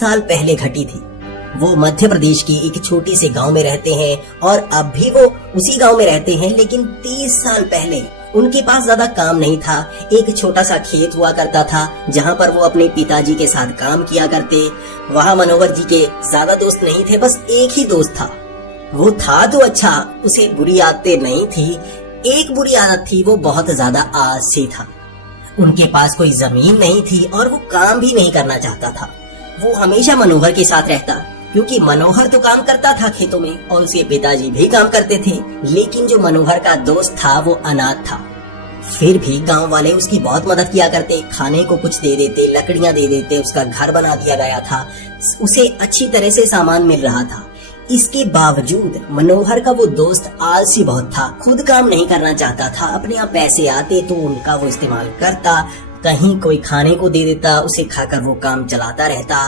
साल पहले घटी थी। वो मध्य प्रदेश की एक छोटी से गांव में रहते हैं और अब भी वो उसी गांव में रहते हैं, लेकिन 30 साल पहले उनके पास ज्यादा काम नहीं था। एक छोटा सा खेत हुआ करता था जहां पर वो अपने पिताजी के साथ काम किया करते। वहां मनोहर जी के ज्यादा दोस्त नहीं थे, बस एक ही दोस्त था। वो था तो अच्छा, उसे बुरी आदतें नहीं थी। एक बुरी आदत थी, वो बहुत ज्यादा आलसी था। उनके पास कोई जमीन नहीं थी और वो काम भी नहीं करना चाहता था। वो हमेशा मनोहर के साथ रहता, क्योंकि मनोहर तो काम करता था खेतों में और उसके पिताजी भी काम करते थे। लेकिन जो मनोहर का दोस्त था वो अनाथ था। फिर भी गांव वाले उसकी बहुत मदद किया करते, खाने को कुछ दे देते, लकड़ियां दे देते, उसका घर बना दिया गया था, उसे अच्छी तरह से सामान मिल रहा था। इसके बावजूद मनोहर का वो दोस्त आलसी बहुत था, खुद काम नहीं करना चाहता था। अपने यहाँ पैसे आते तो उनका वो इस्तेमाल करता, कहीं कोई खाने को दे देता, उसे खाकर वो काम चलाता रहता।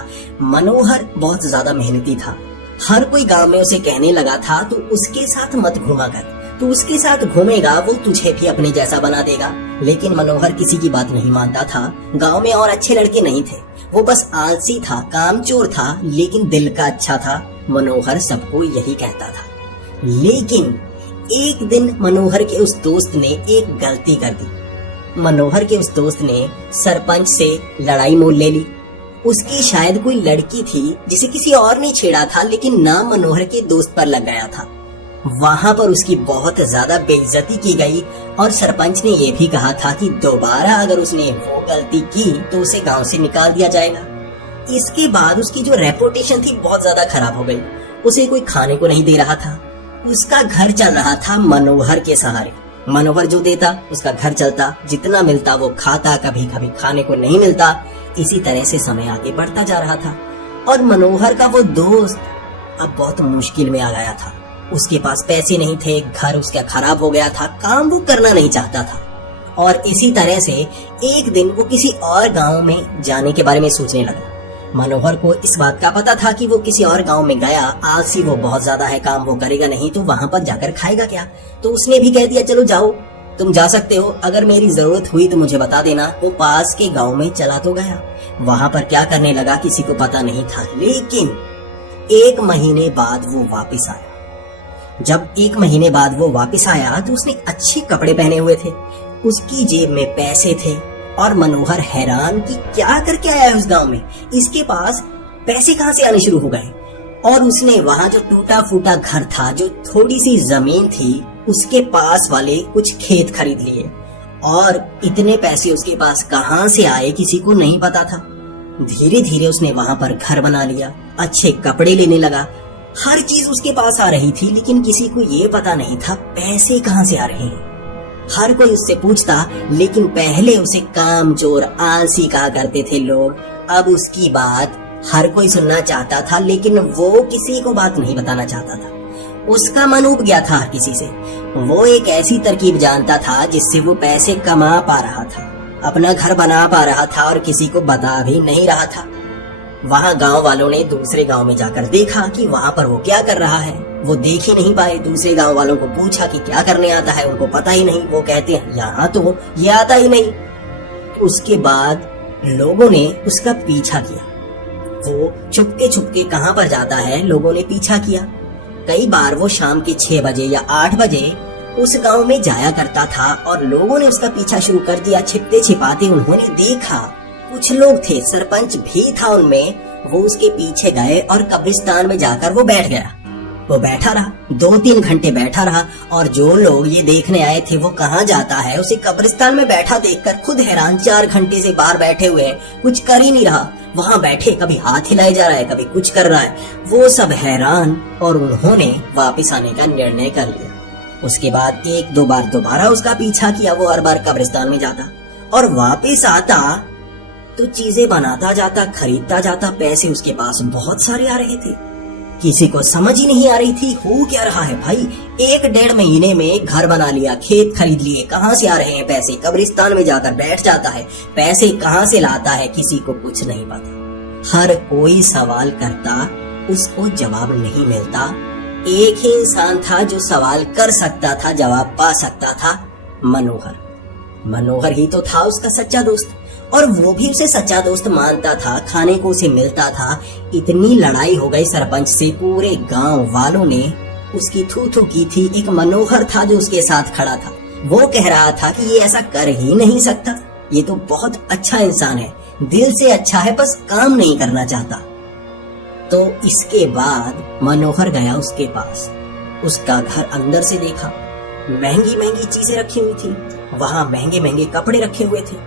मनोहर बहुत ज्यादा मेहनती था। हर कोई गांव में उसे कहने लगा था तो उसके साथ मत घूमा कर, तू उसके साथ घूमेगा वो तुझे भी अपने जैसा बना देगा। लेकिन मनोहर किसी की बात नहीं मानता था। गांव में और अच्छे लड़के नहीं थे, वो बस आलसी था, कामचोर था, लेकिन दिल का अच्छा था। मनोहर सबको यही कहता था। लेकिन एक दिन मनोहर के उस दोस्त ने एक गलती कर दी। मनोहर के उस दोस्त ने सरपंच से लड़ाई मोल ले ली। उसकी शायद कोई लड़की थी जिसे किसी और ने छेड़ा था, लेकिन नाम मनोहर के दोस्त पर लग गया था। वहां पर उसकी बहुत ज्यादा बेइज्जती की गई और सरपंच ने यह भी कहा था कि दोबारा अगर उसने वो गलती की तो उसे गांव से निकाल दिया जाएगा। इसके बाद उसकी जो रेपुटेशन थी बहुत ज्यादा खराब हो गई। उसे कोई खाने को नहीं दे रहा था, उसका घर चल रहा था मनोहर के सहारे। मनोहर जो देता उसका घर चलता, जितना मिलता वो खाता, कभी कभी खाने को नहीं मिलता। इसी तरह से समय आगे बढ़ता जा रहा था और मनोहर का वो दोस्त अब बहुत मुश्किल में आ गया था। उसके पास पैसे नहीं थे, घर उसका खराब हो गया था, काम वो करना नहीं चाहता था। और इसी तरह से एक दिन वो किसी और गांव में जाने के बारे में सोचने लगा। मनोहर को इस बात का पता था कि वो किसी और गांव में गया, आलसी वो बहुत ज्यादा है, काम वो करेगा नहीं तो वहां पर जाकर खाएगा क्या। तो उसने भी कह दिया चलो जाओ, तुम जा सकते हो, अगर मेरी जरूरत हुई तो मुझे बता देना। वो पास के गांव में चला तो गया, वहां पर क्या करने लगा किसी को पता नहीं था। लेकिन 1 महीने बाद वो वापिस आया। जब 1 महीने बाद वो वापिस आया तो उसने अच्छे कपड़े पहने हुए थे, उसकी जेब में पैसे थे और मनोहर हैरान कि क्या करके आया है उस गांव में, इसके पास पैसे कहां से आने शुरू हो गए। और उसने वहां जो टूटा फूटा घर था, जो थोड़ी सी जमीन थी, उसके पास वाले कुछ खेत खरीद लिए। और इतने पैसे उसके पास कहां से आए किसी को नहीं पता था। धीरे धीरे उसने वहां पर घर बना लिया, अच्छे कपड़े लेने लगा, हर चीज उसके पास आ रही थी, लेकिन किसी को ये पता नहीं था पैसे कहां से आ रहे हैं। हर कोई उससे पूछता, लेकिन पहले उसे कामचोर आलसी कहा करते थे लोग। अब उसकी बात हर कोई सुनना चाहता था, लेकिन वो किसी को बात नहीं बताना चाहता था। उसका मन उब गया था हर किसी से। वो एक ऐसी तरकीब जानता था जिससे वो पैसे कमा पा रहा था, अपना घर बना पा रहा था और किसी को बता भी नहीं रहा था। वहां गांव वालों ने दूसरे गांव में जाकर देखा कि वहां पर वो क्या कर रहा है। वो देख ही नहीं पाए। दूसरे गांव वालों को पूछा कि क्या करने आता है, उनको पता ही नहीं। वो कहते हैं यहाँ तो ये आता ही नहीं। तो उसके बाद लोगों ने उसका पीछा किया। वो छुपके छुपके कहाँ पर जाता है, लोगों ने पीछा किया। कई बार वो शाम के 6 बजे या 8 बजे उस गांव में जाया करता था और लोगों ने उसका पीछा शुरू कर दिया। छिपते छिपाते उन्होंने देखा कुछ लोग थे, सरपंच भी था उनमें। वो उसके पीछे गए और कब्रिस्तान में जाकर वो बैठ गया। वो बैठा रहा, 2-3 घंटे बैठा रहा और जो लोग ये देखने आए थे वो कहाँ जाता है, उसे कब्रिस्तान में बैठा देखकर खुद हैरान। 4 घंटे से बाहर बैठे हुए हैं, कुछ कर ही नहीं रहा। वहाँ बैठे कभी हाथ हिलाए जा रहा है, कभी कुछ कर रहा है। वो सब हैरान और उन्होंने वापिस आने का निर्णय कर लिया। उसके बाद 1-2 बार दोबारा उसका पीछा किया। वो हर बार कब्रिस्तान में जाता और वापिस आता तो चीजें बनाता जाता, खरीदता जाता। पैसे उसके पास बहुत सारे आ रहे थे। किसी को समझ ही नहीं आ रही थी हो क्या रहा है भाई। 1-1.5 महीने में घर बना लिया, खेत खरीद लिए, कहाँ से आ रहे हैं पैसे। कब्रिस्तान में जाकर बैठ जाता है, पैसे कहाँ से लाता है किसी को कुछ नहीं पता। हर कोई सवाल करता, उसको जवाब नहीं मिलता। एक ही इंसान था जो सवाल कर सकता था, जवाब पा सकता था, मनोहर। मनोहर ही तो था उसका सच्चा दोस्त। और वो भी उसे सच्चा दोस्त मानता था, खाने को उसे मिलता था। इतनी लड़ाई हो गई सरपंच से, पूरे गांव वालों ने उसकी थू थू की थी। एक मनोहर था जो उसके साथ खड़ा था, वो कह रहा था कि ये ऐसा कर ही नहीं सकता, ये तो बहुत अच्छा इंसान है, दिल से अच्छा है, बस काम नहीं करना चाहता। तो इसके बाद मनोहर गया उसके पास, उसका घर अंदर से देखा, महंगी महंगी चीजें रखी हुई थी, वहां महंगे महंगे कपड़े रखे हुए थे।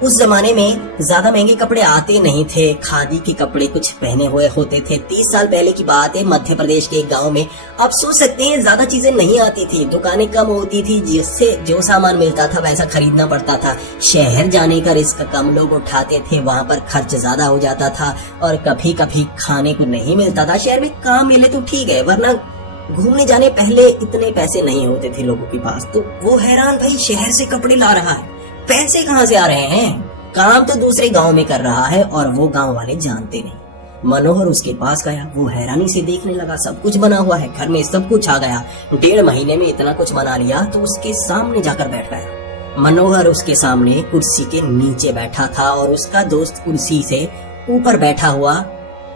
उस जमाने में ज्यादा महंगे कपड़े आते नहीं थे, खादी के कपड़े कुछ पहने हुए होते थे। 30 साल पहले की बात है, मध्य प्रदेश के एक गांव में। आप सोच सकते हैं ज्यादा चीजें नहीं आती थी, दुकानें कम होती थी, जिससे जो सामान मिलता था वैसा खरीदना पड़ता था। शहर जाने का रिस्क कम लोग उठाते थे, वहां पर खर्च ज्यादा हो जाता था, और कभी कभी खाने को नहीं मिलता था। शहर में काम मिले तो ठीक है, वरना घूमने जाने पहले इतने पैसे नहीं होते थे लोगों के पास। तो वो हैरान, भाई शहर से कपड़े ला रहा है, पैसे कहाँ से आ रहे हैं? काम तो दूसरे गांव में कर रहा है और वो गांव वाले जानते नहीं। मनोहर उसके पास गया, वो हैरानी से देखने लगा, सब कुछ बना हुआ है, घर में सब कुछ आ गया, 1.5 महीने में इतना कुछ बना लिया। तो उसके सामने जाकर बैठ गया। मनोहर उसके सामने कुर्सी के नीचे बैठा था और उसका दोस्त कुर्सी से ऊपर बैठा हुआ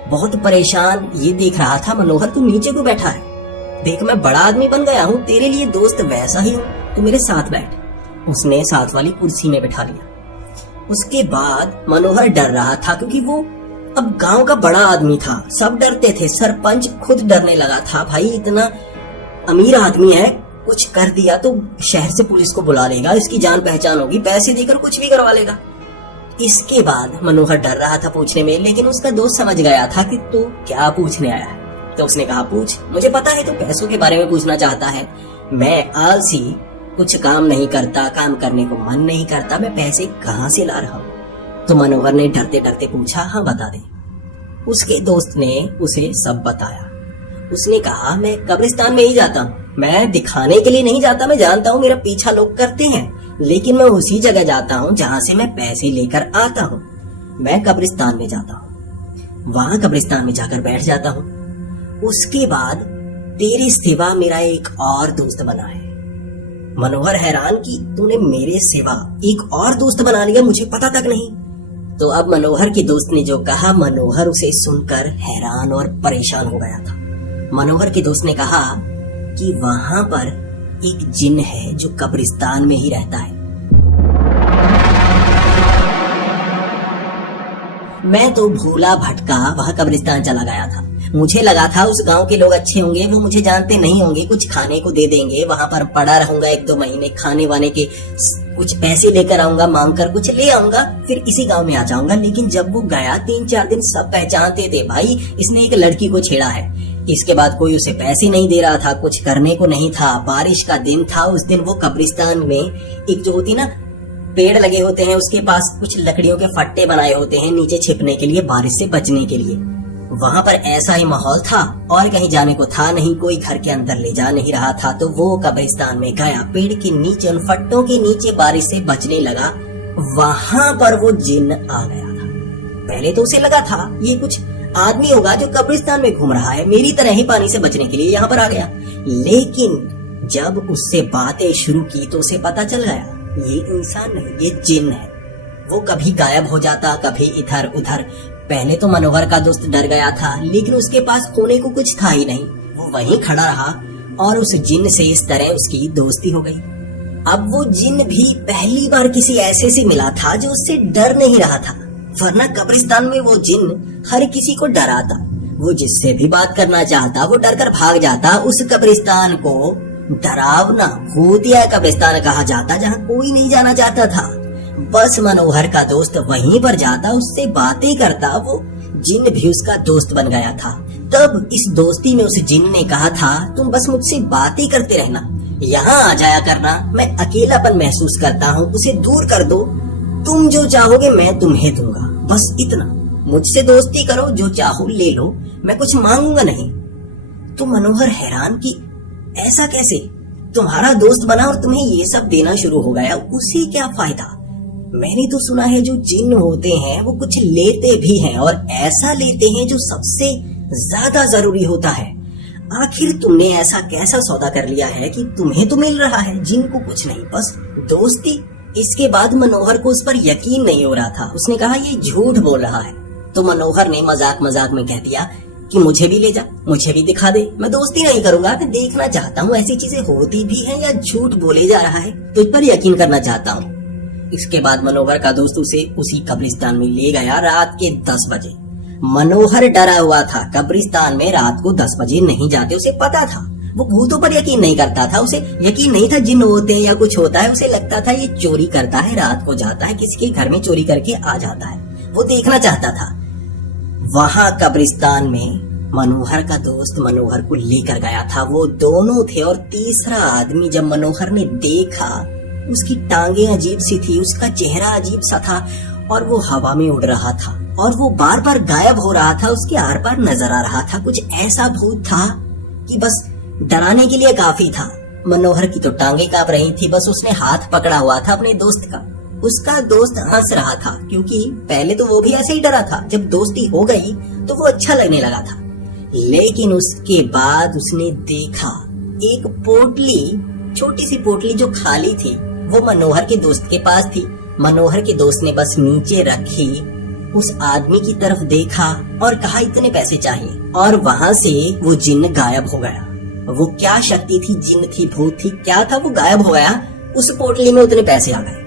बहुत परेशान ये देख रहा था। मनोहर तू नीचे क्यों बैठा है? देख मैं बड़ा आदमी बन गया हूँ, तेरे लिए दोस्त वैसा ही हूँ, तू मेरे साथ बैठ। उसने साथ वाली कुर्सी में बैठा लिया। उसके बाद मनोहर डर रहा था, क्योंकि वो अब गांव का बड़ा आदमी था, सब डरते थे, सरपंच खुद डरने लगा था। भाई इतना अमीर आदमी है, कुछ कर दिया तो शहर से पुलिस को बुला लेगा, इसकी जान पहचान होगी, पैसे देकर कुछ भी करवा लेगा। इसके बाद मनोहर डर रहा था पूछने में, लेकिन उसका दोस्त समझ गया था कि तू क्या पूछने आया है। तो उसने कहा पूछ, मुझे पता है तू पैसों के बारे में पूछना चाहता है। मैं आलसी, कुछ काम नहीं करता, काम करने को मन नहीं करता, मैं पैसे कहाँ से ला रहा हूँ? तो मनोहर ने डरते डरते पूछा, हाँ बता दे। उसके दोस्त ने उसे सब बताया। उसने कहा मैं कब्रिस्तान में ही जाता हूँ, मैं दिखाने के लिए नहीं जाता, मैं जानता हूँ मेरा पीछा लोग करते हैं, लेकिन मैं उसी जगह जाता हूँ जहाँ से मैं पैसे लेकर आता हूँ। मैं कब्रिस्तान में जाता हूँ, वहां कब्रिस्तान में जाकर बैठ जाता हूँ। उसके बाद तेरे सिवा मेरा एक और दोस्त बना है। मनोहर हैरान कि तूने मेरे सिवा एक और दोस्त बना लिया, मुझे पता तक नहीं। तो अब मनोहर के दोस्त ने जो कहा, मनोहर उसे सुनकर हैरान और परेशान हो गया था। मनोहर के दोस्त ने कहा कि वहां पर एक जिन है जो कब्रिस्तान में ही रहता है। मैं तो भूला भटका वहां कब्रिस्तान चला गया था। मुझे लगा था उस गांव के लोग अच्छे होंगे, वो मुझे जानते नहीं होंगे, कुछ खाने को दे देंगे, वहां पर पड़ा रहूंगा 1-2 महीने, खाने वाने के कुछ पैसे लेकर आऊंगा, मांग कर कुछ ले आऊंगा, फिर इसी गांव में आ जाऊंगा। लेकिन जब वो गया 3-4 दिन सब पहचानते थे, भाई इसने एक लड़की को छेड़ा है। इसके बाद कोई उसे पैसे नहीं दे रहा था, कुछ करने को नहीं था। बारिश का दिन था, उस दिन वो कब्रिस्तान में एक जो होती ना पेड़ लगे होते हैं, उसके पास कुछ लकड़ियों के फट्टे बनाए होते हैं नीचे छिपने के लिए, बारिश से बचने के लिए। वहां पर ऐसा ही माहौल था और कहीं जाने को था नहीं, कोई घर के अंदर ले जा नहीं रहा था। तो वो कब्रिस्तान में गया, पेड़ के नीचे उन फट्टों के नीचे बारिश से बचने लगा। वहां पर वो जिन आ गया था। पहले तो उसे लगा था ये कुछ आदमी होगा जो कब्रिस्तान में घूम रहा है, मेरी तरह ही पानी से बचने के लिए यहाँ पर आ गया। लेकिन जब उससे बातें शुरू की तो उसे पता चल गया ये इंसान नहीं, ये जिन है। वो कभी गायब हो जाता, कभी इधर उधर। पहले तो मनोहर का दोस्त डर गया था, लेकिन उसके पास खोने को कुछ था ही नहीं। वो वहीं खड़ा रहा और उस जिन से इस तरह उसकी दोस्ती हो गई। अब वो जिन भी पहली बार किसी ऐसे से मिला था जो उससे डर नहीं रहा था, वरना कब्रिस्तान में वो जिन हर किसी को डराता। वो जिससे भी बात करना चाहता वो डर कर भाग जाता। उस कब्रिस्तान को डरावना भूतिया कब्रिस्तान कहा जाता, जहाँ कोई नहीं जाना चाहता था। बस मनोहर का दोस्त वहीं पर जाता, उससे बातें करता, वो जिन भी उसका दोस्त बन गया था। तब इस दोस्ती में उस जिन ने कहा था तुम बस मुझसे बातें करते रहना, यहाँ आ जाया करना, मैं अकेलापन महसूस करता हूँ, उसे दूर कर दो, तुम जो चाहोगे मैं तुम्हें दूंगा, बस इतना, मुझसे दोस्ती करो, जो चाहो ले लो, मैं कुछ मांगूंगा नहीं। तो मनोहर हैरान कि ऐसा कैसे, तुम्हारा दोस्त बना और तुम्हें ये सब देना शुरू हो गया, उसे क्या फायदा? मैंने तो सुना है जो जिन होते हैं वो कुछ लेते भी हैं, और ऐसा लेते हैं जो सबसे ज्यादा जरूरी होता है। आखिर तुमने ऐसा कैसा सौदा कर लिया है कि तुम्हें तो मिल रहा है, जिन को कुछ नहीं, बस दोस्ती। इसके बाद मनोहर को उस पर यकीन नहीं हो रहा था। उसने कहा ये झूठ बोल रहा है। तो मनोहर ने मजाक मजाक में कह दिया कि मुझे भी ले जा, मुझे भी दिखा दे, मैं दोस्ती नहीं करूंगा, मैं देखना चाहता हूँ ऐसी चीजें होती भी हैं या झूठ बोले जा रहा है, तुझ पर यकीन करना चाहता हूँ। इसके बाद मनोहर का दोस्त उसे उसी कब्रिस्तान में ले गया रात के 10 बजे। मनोहर डरा हुआ था, कब्रिस्तान में रात को 10 बजे नहीं जाते, उसे पता था। वो भूतों पर यकीन नहीं करता था, उसे यकीन नहीं था जिन्न होते हैं या कुछ होता है। उसे लगता था ये चोरी करता है, रात को जाता है, किसी के घर में चोरी करके आ जाता है। वो देखना चाहता था। वहां कब्रिस्तान में मनोहर का दोस्त मनोहर को लेकर गया था। वो दोनों थे और तीसरा आदमी जब मनोहर ने देखा, उसकी टांगे अजीब सी थी, उसका चेहरा अजीब सा था और वो हवा में उड़ रहा था और वो बार बार गायब हो रहा था, उसके आर पार नजर आ रहा था। कुछ ऐसा भूत था कि बस डराने के लिए काफी था। मनोहर की तो टांगे कांप रही थी, बस उसने हाथ पकड़ा हुआ था अपने दोस्त का। उसका दोस्त हंस रहा था क्योंकि पहले तो वो भी ऐसे ही डरा था, जब दोस्ती हो गई तो वो अच्छा लगने लगा था। लेकिन उसके बाद उसने देखा एक पोटली, छोटी सी पोटली जो खाली थी, वो मनोहर के दोस्त के पास थी। मनोहर के दोस्त ने बस नीचे रखी, उस आदमी की तरफ देखा और कहा इतने पैसे चाहिए, और वहां से वो जिन्न गायब हो गया। वो क्या शक्ति थी, जिन्न थी, भूत थी, क्या था, वो गायब हो गया। उस पोटली में उतने पैसे आ गए।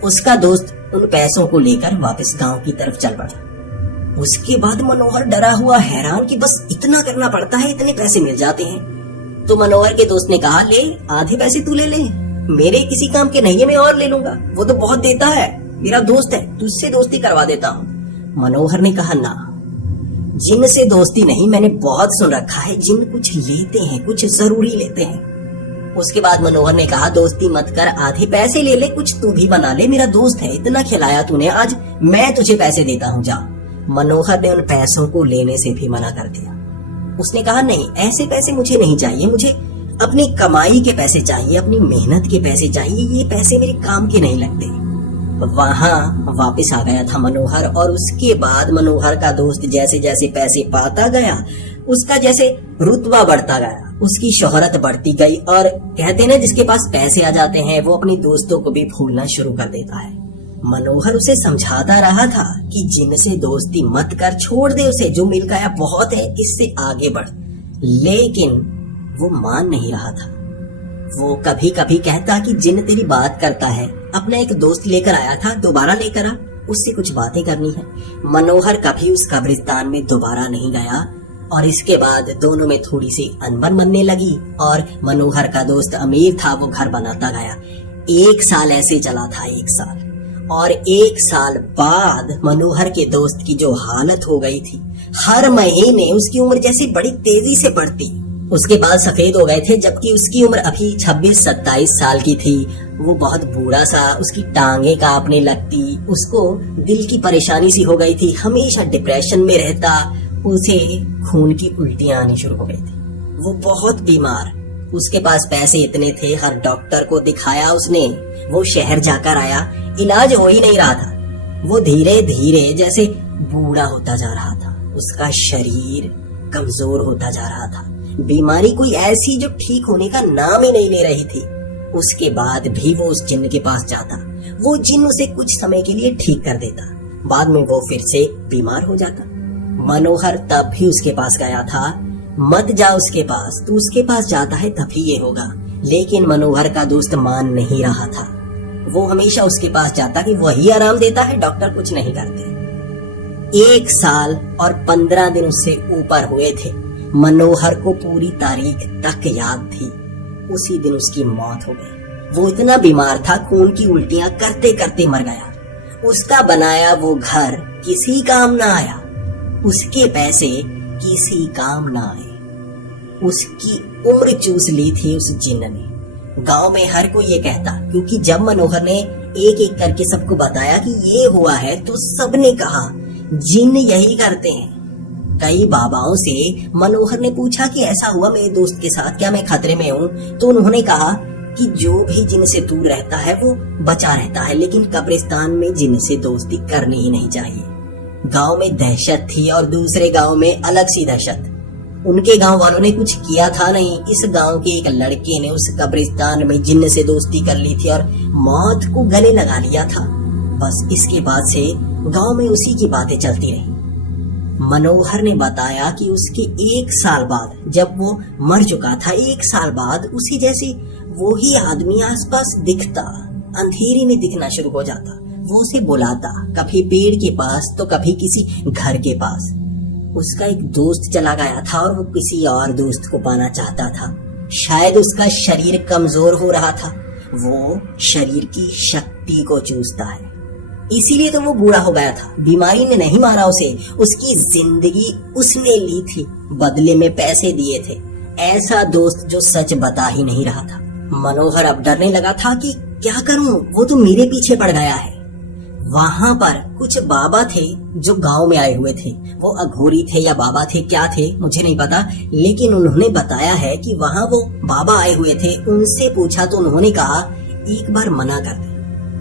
उसका दोस्त उन पैसों को लेकर वापस गांव की तरफ चल पड़ा। उसके बाद मनोहर डरा हुआ हैरान कि बस इतना करना पड़ता है, इतने पैसे मिल जाते हैं। तो मनोहर के दोस्त ने कहा ले आधे पैसे तू ले ले, मेरे किसी काम के नहीं है, मैं और ले लूंगा, वो तो बहुत देता है, मेरा दोस्त है, तुझसे दोस्ती करवा देता हूँ। मनोहर ने कहा ना, जिन से दोस्ती नहीं, मैंने बहुत सुन रखा है जिन कुछ लेते हैं, कुछ जरूरी लेते हैं। उसके बाद मनोहर ने कहा दोस्ती मत कर, आधे पैसे ले ले, कुछ तू भी बना ले, मेरा दोस्त है, इतना खिलाया तूने, आज मैं तुझे पैसे देता हूँ, जा। मनोहर ने उन पैसों को लेने से भी मना कर दिया। उसने कहा नहीं, ऐसे पैसे मुझे नहीं चाहिए, मुझे अपनी कमाई के पैसे चाहिए, अपनी मेहनत के पैसे चाहिए, ये पैसे मेरे काम के नहीं लगते। वहां वापस आ गया था मनोहर, और उसके बाद मनोहर का दोस्त जैसे जैसे पैसे पाता गया, उसका जैसे रुतबा बढ़ता गया, उसकी शोहरत बढ़ती गई। और कहते ना जिसके पास पैसे आ जाते हैं वो अपने दोस्तों को भी भूलना शुरू कर देता है। मनोहर उसे समझाता रहा था कि जिनसे दोस्ती मत कर, छोड़ दे उसे, जो मिल गया बहुत है, इससे आगे बढ़। लेकिन वो मान नहीं रहा था। वो कभी कभी कहता कि जिन तेरी बात करता है, अपना एक दोस्त लेकर आया था, दोबारा लेकर आ, उससे कुछ बातें करनी है। मनोहर कभी उस कब्रिस्तान में दोबारा नहीं गया और इसके बाद दोनों में थोड़ी सी अनबन बनने लगी। और मनोहर का दोस्त अमीर था, वो घर बनाता गया। 1 साल ऐसे चला था, 1 साल। और 1 साल बाद मनोहर के दोस्त की जो हालत हो गई थी, हर महीने उसकी उम्र जैसे बड़ी तेजी से बढ़ती। उसके बाल सफेद हो गए थे, जबकि उसकी उम्र अभी 26-27 साल की थी। वो बहुत बूढ़ा सा, उसकी टांगे कांपने लगती, उसको दिल की परेशानी सी हो गई थी, हमेशा डिप्रेशन में रहता, उसे खून की उल्टियां आनी शुरू हो गई थी। वो बहुत बीमार, उसके पास पैसे इतने थे, हर डॉक्टर को दिखाया उसने, वो शहर जाकर आया, इलाज हो ही नहीं रहा था। वो धीरे धीरे जैसे बूढ़ा होता जा रहा था, उसका शरीर कमजोर होता जा रहा था, बीमारी कोई ऐसी जो ठीक होने का नाम ही नहीं ले रही थी। उसके बाद भी वो उस जिन्न के पास जाता, वो जिन्न उसे कुछ समय के लिए ठीक कर देता, बाद में वो फिर से बीमार हो जाता। मनोहर तब भी उसके पास गया था, मत जा उसके पास, तू उसके पास जाता है तभी ये होगा। लेकिन मनोहर का दोस्त मान नहीं रहा था, वो हमेशा उसके पास जाता कि वही आराम देता है, डॉक्टर कुछ नहीं करते। 1 साल और 15 दिन उससे ऊपर हुए थे। मनोहर को पूरी तारीख तक याद थी, उसी दिन उसकी मौत हो गई। वो इतना बीमार था, खून की उल्टियां करते करते मर गया। उसका बनाया वो घर किसी काम ना आया, उसके पैसे किसी काम ना आए, उसकी उम्र चूस ली थी उस जिन्न ने। गांव में हर कोई ये कहता, क्योंकि जब मनोहर ने एक एक करके सबको बताया कि ये हुआ है, तो सबने कहा जिन्न यही करते हैं। कई बाबाओं से मनोहर ने पूछा कि ऐसा हुआ मेरे दोस्त के साथ, क्या मैं खतरे में हूँ? तो उन्होंने कहा कि जो भी जिन से दूर रहता है वो बचा रहता है, लेकिन कब्रिस्तान में जिन से दोस्ती करनी ही नहीं चाहिए। गांव में दहशत थी और दूसरे गांव में अलग सी दहशत। उनके गांव वालों ने कुछ किया था नहीं, इस गांव के एक लड़के ने उस कब्रिस्तान में जिन्न से दोस्ती कर ली थी और मौत को गले लगा लिया था। बस इसके बाद से गांव में उसी की बातें चलती रही। मनोहर ने बताया कि उसके 1 साल बाद जब वो मर चुका था, 1 साल बाद उसी जैसे वो ही आदमी आसपास दिखता, अंधेरे में दिखना शुरू हो जाता। वो उसे बुलाता, कभी पेड़ के पास तो कभी किसी घर के पास। उसका एक दोस्त चला गया था और वो किसी और दोस्त को पाना चाहता था। शायद उसका शरीर कमजोर हो रहा था, वो शरीर की शक्ति को चूसता है, इसीलिए तो वो बूढ़ा हो गया था। बीमारी ने नहीं मारा उसे, उसकी जिंदगी उसने ली थी, बदले में पैसे दिए थे। ऐसा दोस्त जो सच बता ही नहीं रहा था। मनोहर अब डरने लगा था कि क्या करूं, वो तो मेरे पीछे पड़ गया है। वहां पर कुछ बाबा थे जो गांव में आए हुए थे। वो अघोरी थे या बाबा थे, क्या थे मुझे नहीं पता, लेकिन उन्होंने बताया है कि वहां वो बाबा आए हुए थे। उनसे पूछा तो उन्होंने कहा एक बार मना कर दे,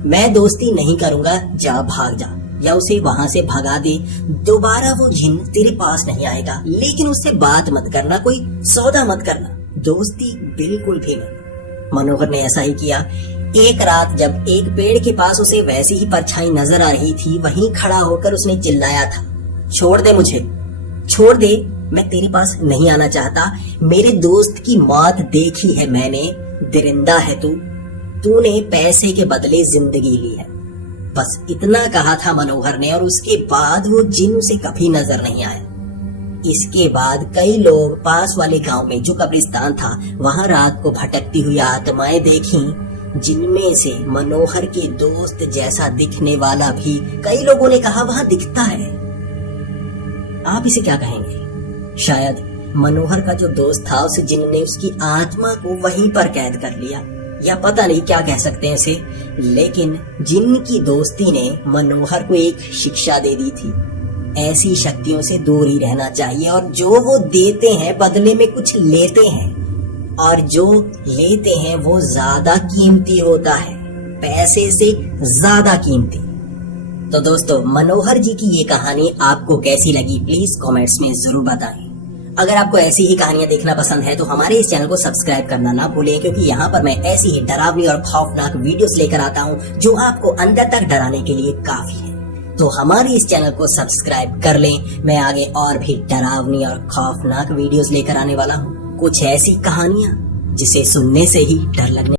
मैं दोस्ती नहीं करूंगा, जा भाग जा, या उसे वहां से भगा दे, दोबारा वो जिन तेरे पास नहीं आएगा। लेकिन उससे बात मत करना, कोई सौदा मत करना, दोस्ती बिल्कुल भी नहीं। मनोहर ने ऐसा ही किया। एक रात जब एक पेड़ के पास उसे वैसी ही परछाई नजर आ रही थी, वहीं खड़ा होकर उसने चिल्लाया था, छोड़ दे मुझे, छोड़ दे, मैं तेरे पास नहीं आना चाहता। मेरे दोस्त की मौत देखी है मैंने, दरिंदा है तूने पैसे के बदले जिंदगी ली है। बस इतना कहा था मनोहर ने, और उसके बाद वो जिन उसे कभी नजर नहीं आया। इसके बाद कई लोग पास वाले गांव में जो कब्रिस्तान था, वहां रात को भटकती हुई आत्माएं देखी, जिनमें से मनोहर के दोस्त जैसा दिखने वाला भी कई लोगों ने कहा वहां दिखता है। आप इसे क्या कहेंगे? शायद मनोहर का जो दोस्त था, उसे जिन ने उसकी आत्मा को वहीं पर कैद कर लिया, या पता नहीं क्या कह सकते हैं इसे। लेकिन जिन की दोस्ती ने मनोहर को एक शिक्षा दे दी थी, ऐसी शक्तियों से दूर ही रहना चाहिए। और जो वो देते हैं बदले में कुछ लेते हैं, और जो लेते हैं वो ज्यादा कीमती होता है, पैसे से ज्यादा कीमती। तो दोस्तों, मनोहर जी की ये कहानी आपको कैसी लगी प्लीज कमेंट्स में जरूर बताएं। अगर आपको ऐसी ही कहानियां देखना पसंद है तो हमारे इस चैनल को सब्सक्राइब करना ना भूलें, क्योंकि यहाँ पर मैं ऐसी ही डरावनी और खौफनाक वीडियोस लेकर आता हूँ जो आपको अंदर तक डराने के लिए काफी है। तो हमारे इस चैनल को सब्सक्राइब कर लें। मैं आगे और भी डरावनी और खौफनाक वीडियोस लेकर आने वाला हूँ, कुछ ऐसी कहानियां जिसे सुनने से ही डर लगने